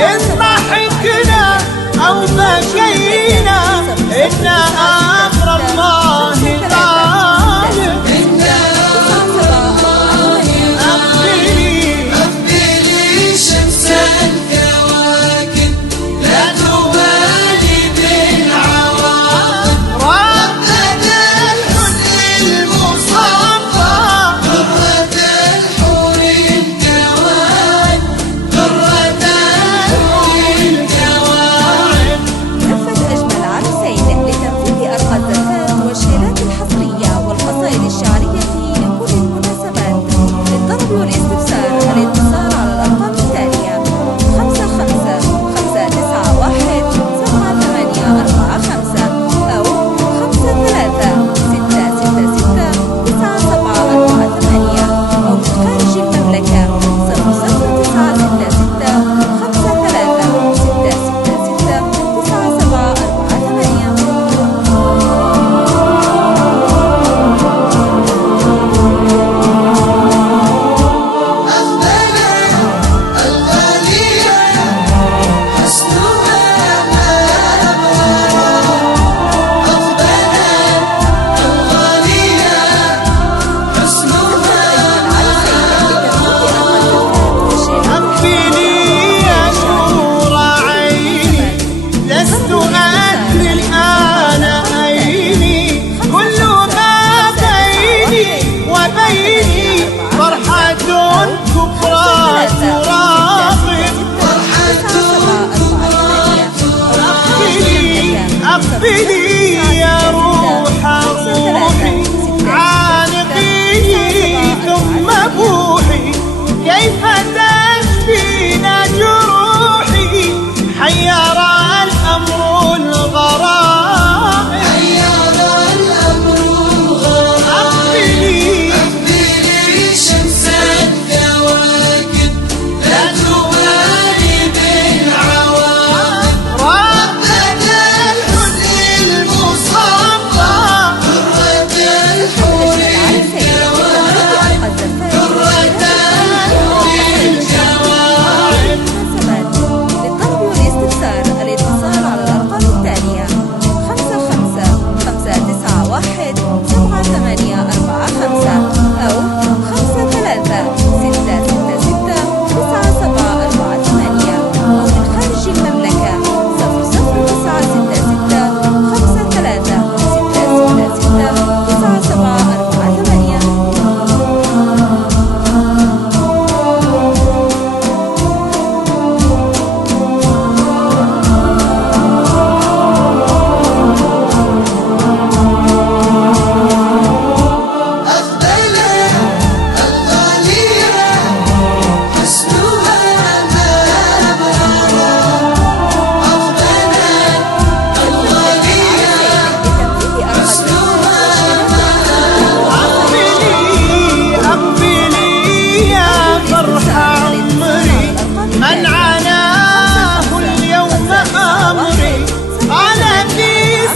إن ضحكنا أو بكينا إن أمر الله غالب. أقبلي شمس الكواكب لا تبالي بالعواقب. ربة الحسن المصفى غرة الحور الكواكب. غرة الحور الكواكب. نفذ أجمل عرسين لتنفيذ أرقى الزفات والشيلات الحصرية والقصائد الشعرية لكل المناسبات. للطلب والاستفسار الاتصال على الأرقام التالية: 55 591 7845 أو 53 666 9748 أو من خارج المملكة 0096 53 666 9748. أقبلي يا نور عيني لست أدري الآن عيني كل ما بيني وبيني فرحة كبرى تراقب. أقبلي يا روح روحي عانقيني ثم بوحي كيف تشفينا جروحي حير الأمر الغرائب. أقبلي شمس الكواكب لا تبالي بالعواقب. ربة الحسن المصفى غرة الحور الكواكب. غرة الحور الكواكب. للطلب والاستفسار الاتصال على الأرقام التالية: 55 591 7845 أو 53 666 9748 أو من خارج المملكة 0096 53 666 9748. أقبلي يا فرح عمري من عناه اليوم أمري أنا في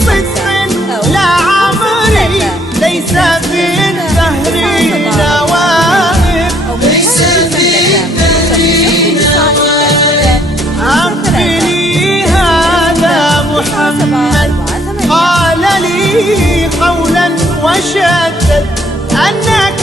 صدق لا عمري ليس في الدهر نوائب. ليس في الدهر نوائب. أقبلي هذا محمد قال لي قولا وشدد أنك